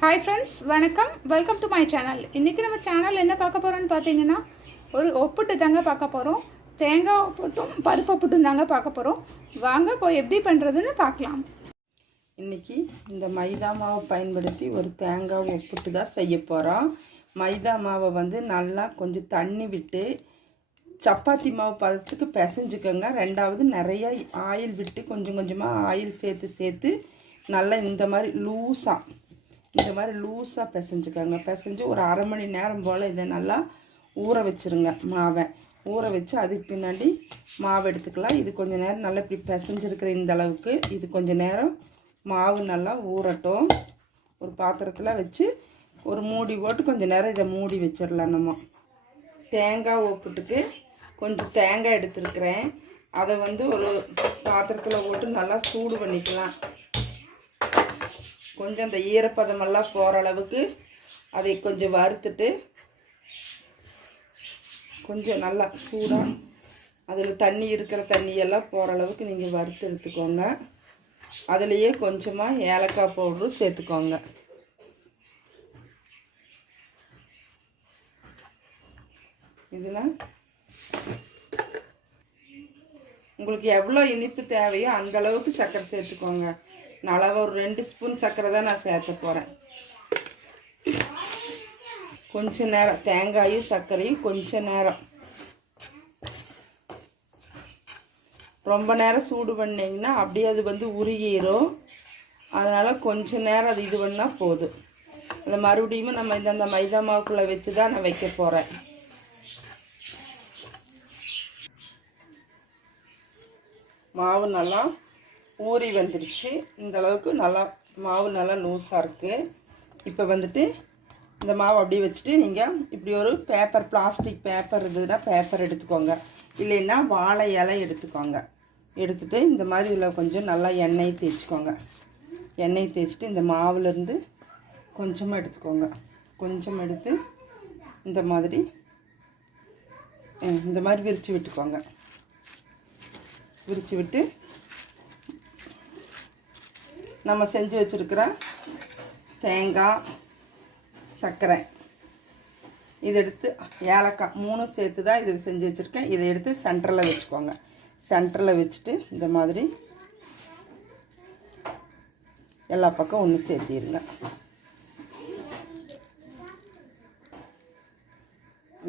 Hi friends, வணக்கம். Welcome to my channel. இன்றைக்கி நம்ம சேனல் என்ன பார்க்க போகிறோன்னு பார்த்தீங்கன்னா, ஒரு ஒப்புட்டு தாங்க பார்க்க போகிறோம். தேங்காய் ஒப்புட்டும் பருப்பு ஒப்புட்டும் தாங்க பார்க்க போகிறோம். வாங்க போய் எப்படி பண்ணுறதுன்னு பார்க்கலாம். இன்றைக்கி இந்த மைதா மாவை பயன்படுத்தி ஒரு தேங்காய் ஒப்புட்டு தான் செய்ய போகிறோம். மைதா மாவை வந்து நல்லா கொஞ்சம் தண்ணி விட்டு சப்பாத்தி மாவு பதத்துக்கு பிசைஞ்சுக்கோங்க. ரெண்டாவது நிறைய ஆயில் விட்டு கொஞ்சம் கொஞ்சமாக ஆயில் சேர்த்து நல்லா இந்த மாதிரி லூஸாக பிசைஞ்சுக்கோங்க. பிசைஞ்சு ஒரு அரை மணி நேரம் போல் இதை நல்லா ஊற வச்சுருங்க. மாவை ஊற வச்சு அதுக்கு பின்னாடி மாவு எடுத்துக்கலாம். இது கொஞ்சம் நேரம் நல்லா இப்படி பிசைஞ்சிருக்கிற இந்த அளவுக்கு இது கொஞ்சம் நேரம் மாவு நல்லா ஊறட்டும். ஒரு பாத்திரத்தில் வச்சு ஒரு மூடி போட்டு கொஞ்சம் நேரம் இதை மூடி வச்சிடலாம். நம்ம தேங்காய் ஒப்புட்டுக்கு கொஞ்சம் தேங்காய் எடுத்துருக்கிறேன். அதை வந்து ஒரு பாத்திரத்தில் போட்டு நல்லா சூடு பண்ணிக்கலாம். கொஞ்சம் அந்த ஈரப்பதமெல்லாம் போகிற அளவுக்கு அதை கொஞ்சம் வறுத்துட்டு கொஞ்சம் நல்லா சூடாக அதில் தண்ணி இருக்கிற தண்ணியெல்லாம் போகிற அளவுக்கு நீங்கள் வறுத்து எடுத்துக்கோங்க. அதுலேயே கொஞ்சமாக ஏலக்காய் பவுடரும் சேர்த்துக்கோங்க. இதில் உங்களுக்கு எவ்வளோ இனிப்பு தேவையோ அந்தளவுக்கு சர்க்கரை சேர்த்துக்கோங்க. நல்லா ஒரு 2 ஸ்பூன் சர்க்கரை தான் நான் சேர்த்த போகிறேன். கொஞ்ச நேரம் தேங்காயும் சர்க்கரையும் கொஞ்ச நேரம், ரொம்ப நேரம் சூடு பண்ணிங்கன்னா அப்படியே அது வந்து உருகிரும். அதனால் கொஞ்ச நேரம் அது இது பண்ணால் போதும். அதை மறுபடியும் நம்ம இந்த மைதா மாவுக்குள்ளே வச்சு தான் நான் வைக்க போகிறேன். மாவு நல்லா ஊறி வந்துடுச்சு. இந்த அளவுக்கு நல்லா மாவு நல்லா லூஸாக இருக்குது. இப்போ வந்துட்டு இந்த மாவு அப்படியே வச்சுட்டு நீங்கள் இப்படி ஒரு பேப்பர், பிளாஸ்டிக் பேப்பர் இருந்ததுன்னா பேப்பர் எடுத்துக்கோங்க. இல்லைன்னா வாழை இலை எடுத்துக்கோங்க. எடுத்துகிட்டு இந்த மாதிரி இதில் கொஞ்சம் நல்லா எண்ணெய் தேய்ச்சிக்கோங்க. எண்ணெய் தேய்ச்சிட்டு இந்த மாவுலேருந்து கொஞ்சமாக எடுத்துக்கோங்க. கொஞ்சம் எடுத்து இந்த மாதிரி விரித்து விட்டுக்கோங்க. விரித்து விட்டு நம்ம செஞ்சு வச்சுருக்கிற தேங்காய், சர்க்கரை இதை எடுத்து ஏலக்காய் 3 சேர்த்து தான் இது செஞ்சு வச்சுருக்கேன். இதை எடுத்து சென்டரில் வச்சுக்கோங்க. சென்டரில் வச்சுட்டு இந்த மாதிரி எல்லா பக்கம் ஒன்று சேர்த்திடுங்க.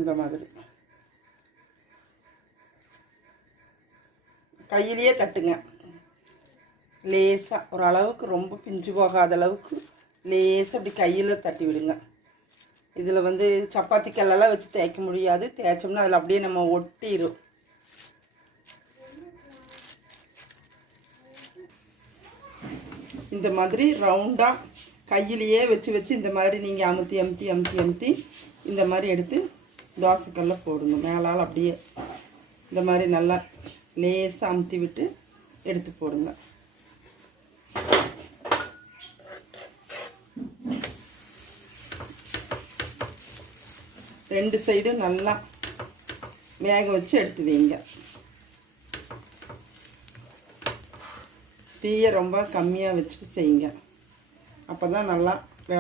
இந்த மாதிரி கையிலேயே தட்டுங்க. லேசாக ஒரு அளவுக்கு, ரொம்ப பிஞ்சு போகாத அளவுக்கு லேசாக அப்படி கையில் தட்டி விடுங்க. இதில் வந்து சப்பாத்தி கல்லெல்லாம் வச்சு தேய்க்க முடியாது. தேய்ச்சோம்னா அதில் அப்படியே நம்ம ஒட்டிடும். இந்த மாதிரி ரவுண்டாக கையிலையே வச்சு இந்த மாதிரி நீங்கள் அமுத்தி இந்த மாதிரி எடுத்து தோசைக்கல்ல போடுங்க. மேலால் அப்படியே இந்த மாதிரி நல்லா லேசாக அமுத்தி விட்டு எடுத்து போடுங்க. ரெண்டு சைடும் நல்லா வேக வச்சு எடுத்து வைங்க. தீயை ரொம்ப கம்மியாக வச்சுட்டு செய்யுங்க. அப்போ தான் நல்லா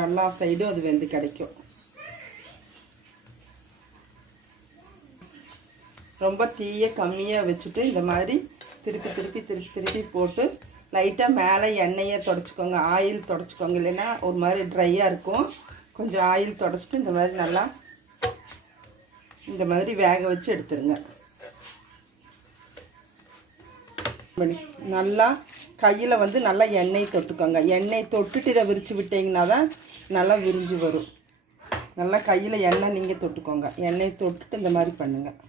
எல்லா சைடும் அது வெந்து கிடைக்கும். ரொம்ப தீயை கம்மியாக வச்சுட்டு இந்த மாதிரி திருப்பி போட்டு லைட்டாக மேலே எண்ணெயை தொடச்சிக்கோங்க. ஆயில் தொடச்சிக்கோங்க. இல்லைன்னா ஒரு மாதிரி ட்ரையாக இருக்கும். கொஞ்சம் ஆயில் தொடச்சிட்டு இந்த மாதிரி நல்லா இந்த மாதிரி வேக வச்சு எடுத்துருங்க. நல்லா கையில் வந்து நல்லா எண்ணெய் தொட்டுக்கோங்க. எண்ணெய் தொட்டுட்டு இதை விரித்து விட்டிங்கன்னா தான் நல்லா விரிஞ்சு வரும். நல்லா கையில் எண்ணெய் நீங்கள் தொட்டுக்கோங்க. எண்ணெய் தொட்டுட்டு இந்த மாதிரி பண்ணுங்கள்.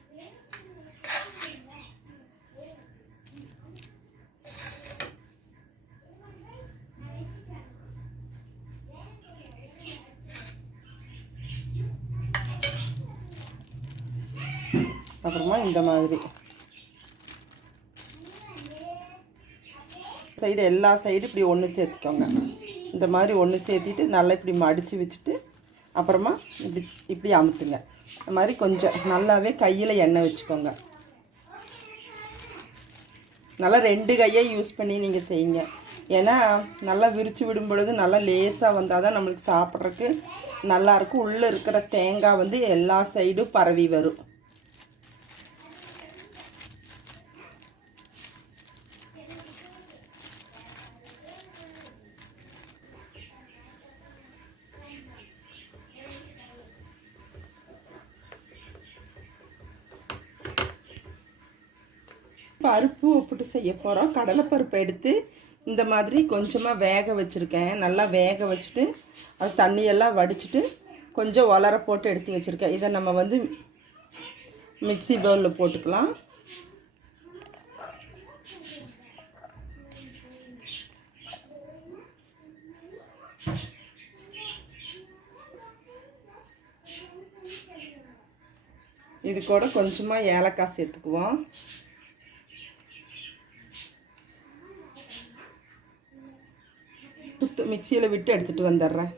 அப்புறமா இந்த மாதிரி சைடு எல்லா சைடும் இப்படி ஒன்று சேர்த்துக்கோங்க. இந்த மாதிரி ஒன்று சேர்த்திட்டு நல்லா இப்படி மடித்து வச்சுட்டு அப்புறமா இப்படி அமுத்துங்க. இந்த மாதிரி கொஞ்சம் நல்லாவே கையில் எண்ணெய் வச்சுக்கோங்க. நல்லா 2 கையை யூஸ் பண்ணி நீங்கள் செய்யுங்க. ஏன்னா நல்லா விரித்து விடும் பொழுது நல்லா லேசாக வந்தால் தான் நம்மளுக்கு சாப்பிட்றதுக்கு நல்லாயிருக்கும். உள்ளே இருக்கிற தேங்காய் வந்து எல்லா சைடும் பரவி வரும். பருப்பு ஒப்புட்டு செய்ய போகிறோம். கடலைப்பருப்பு எடுத்து இந்த மாதிரி கொஞ்சமாக வேக வச்சுருக்கேன். நல்லா வேக வச்சுட்டு அது தண்ணியெல்லாம் வடிச்சிட்டு கொஞ்சம் உலர போட்டு எடுத்து வச்சுருக்கேன். இதை நம்ம வந்து மிக்ஸி பவுலில் போட்டுக்கலாம். இது கூட கொஞ்சமாக ஏலக்காய் சேர்த்துக்குவோம். மிக்சியில் விட்டு எடுத்துகிட்டு வந்துடுறேன்.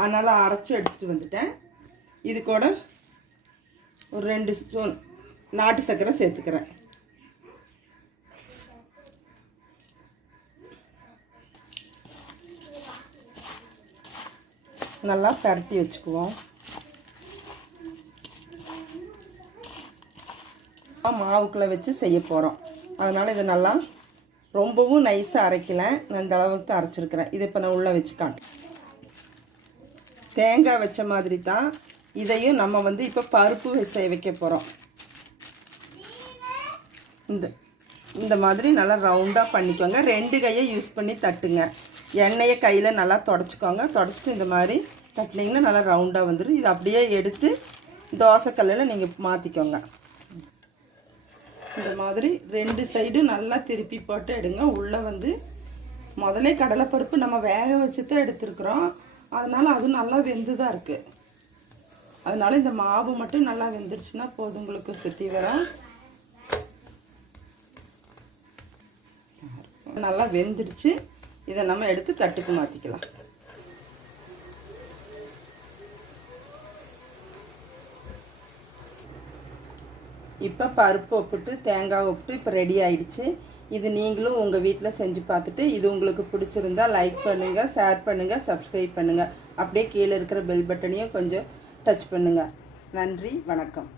அதனால் அரைச்சி எடுத்துகிட்டு வந்துட்டேன். இது கூட ஒரு 2 ஸ்பூன் நாட்டு சர்க்கரை சேர்த்துக்கிறேன். நல்லா பரட்டி வச்சுக்குவோம். மாவுக்குள்ளே வச்சு செய்ய போகிறோம். அதனால் இதை நல்லா ரொம்பவும் நைஸாக அரைக்கலை. நான் இந்த அளவுக்கு தான் அரைச்சிருக்கிறேன். இதை இப்போ நான் உள்ளே வச்சு காட்டேன். தேங்காய் வச்ச மாதிரி தான் இதையும் நம்ம வந்து இப்போ பருப்பு செய்ய வைக்க போகிறோம். இந்த மாதிரி நல்லா ரவுண்டாக பண்ணிக்கோங்க. 2 கையை யூஸ் பண்ணி தட்டுங்க. எண்ணெயை கையில் நல்லா தொடச்சிக்கோங்க. தொடச்சிட்டு இந்த மாதிரி தட்டினீங்கன்னா நல்லா ரவுண்டாக வந்துடும். இது அப்படியே எடுத்து தோசைக்கல்லில் நீங்கள் மாற்றிக்கோங்க. இந்த மாதிரி 2 சைடும் நல்லா திருப்பி போட்டு எடுங்க. உள்ளே வந்து முதலே கடலைப்பருப்பு நம்ம வேக வச்சு தான் எடுத்துருக்குறோம். அதனால் அது நல்லா வெந்து தான் இருக்குது. அதனால் இந்த மாவு மட்டும் நல்லா வெந்துருச்சுன்னா போதும் உங்களுக்கு சுற்றி வர. நல்லா வெந்துடுச்சு. இதை நம்ம எடுத்து தட்டுக்கு மாற்றிக்கலாம். இப்போ பருப்பு ஒப்புட்டு தேங்காய் ஒப்புட்டு இப்போ ரெடி ஆகிடுச்சு. இது நீங்களும் உங்கள் வீட்டில் செஞ்சு பார்த்துட்டு இது உங்களுக்கு பிடிச்சிருந்தா லைக் பண்ணுங்கள், ஷேர் பண்ணுங்கள், சப்ஸ்கிரைப் பண்ணுங்கள். அப்படியே கீழே இருக்கிற பெல் பட்டனையும் கொஞ்சம் டச் பண்ணுங்கள். நன்றி, வணக்கம்.